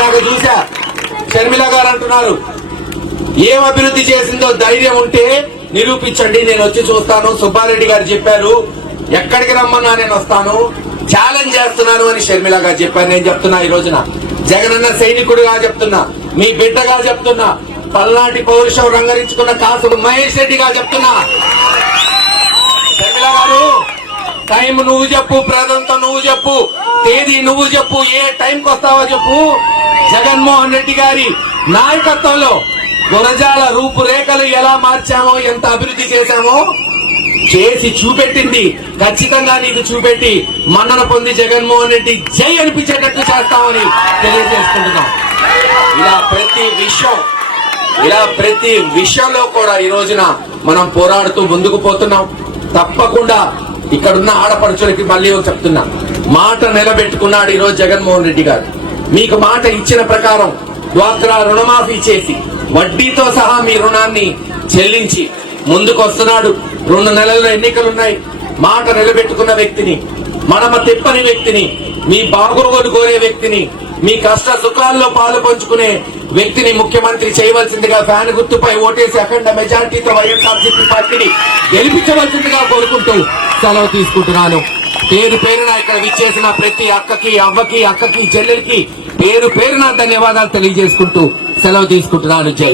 ఇందాక చూసా షర్మిల గారు అంటున్నారు. ఏం అభివృద్ధి చేసిందో ధైర్యం ఉంటే నిరూపించండి నేను వచ్చి చూస్తాను. సుబ్బారెడ్డి గారు చెప్పారు ఎక్కడికి రమ్మన్నా నేను వస్తాను ఛాలెంజ్ చేస్తున్నాను అని షర్మిల గారు చెప్పారు. నేను చెప్తున్నా ఈ రోజున. జగనన్న సైనికుడుగా చెప్తున్నా మీ బిడ్డగా చెప్తున్నా పల్నాటి పౌరుషం రంగరించుకున్న కాసుడు మహేష్ రెడ్డిగా చెప్తున్నా. షర్మిల గారు టైం నువ్వు చెప్పు ప్రాంతం నువ్వు చెప్పు తేదీ నువ్వు చెప్పు ఏ టైంకి వస్తావో చెప్పు. జగన్మోహన్ రెడ్డి గారి నాయకత్వంలో గురజాల రూపురేఖలు ఎలా మార్చామో ఎంత అభివృద్ధి చేశామో చేసి చూపెట్టింది. ఖచ్చితంగా నీకు చూపెట్టి మన్నన పొంది జగన్మోహన్ రెడ్డి జై అనిపించేటట్టు చేస్తామని తెలియజేసుకుంటున్నాం. ఇలా ప్రతి విషయం ఇలా ప్రతి విషయంలో కూడా ఈ రోజున మనం పోరాడుతూ ముందుకు పోతున్నాం. తప్పకుండా ఇక్కడున్న ఆడపడుచులకి మళ్ళీ చెప్తున్నా. మాట నిలబెట్టుకున్నాడు ఈరోజు జగన్మోహన్ రెడ్డి గారు. మీకు మాట ఇచ్చిన ప్రకారం డ్వాక్రా రుణమాఫీ చేసి వడ్డీతో సహా మీ రుణాన్ని చెల్లించి ముందుకు వస్తున్నాడు రెండు నెలల్లో ఎన్నికలున్నాయి. మాట నిలబెట్టుకున్న వ్యక్తిని మనమ తిప్పని వ్యక్తిని మీ బాగోగులు కోరే వ్యక్తిని మీ కష్ట సుఖాల్లో పాలు పంచుకునే వ్యక్తిని ముఖ్యమంత్రి చేయవలసిందిగా ఫ్యాన్ గుర్తుపై ఓటేసి అఖండ మెజార్టీతో వైఎస్ఆర్సీపీ పార్టీని గెలిపించవలసిందిగా కోరుకుంటూ సెలవు తీసుకుంటున్నాను. పేరు పేరున ఇక్కడ విచ్చేసిన ప్రతి అక్కకి అవ్వకి అక్కకి చెల్లెలికి పేరు పేరున ధన్యవాదాలు తెలియజేసుకుంటూ సెలవు తీసుకుంటున్నాను. జై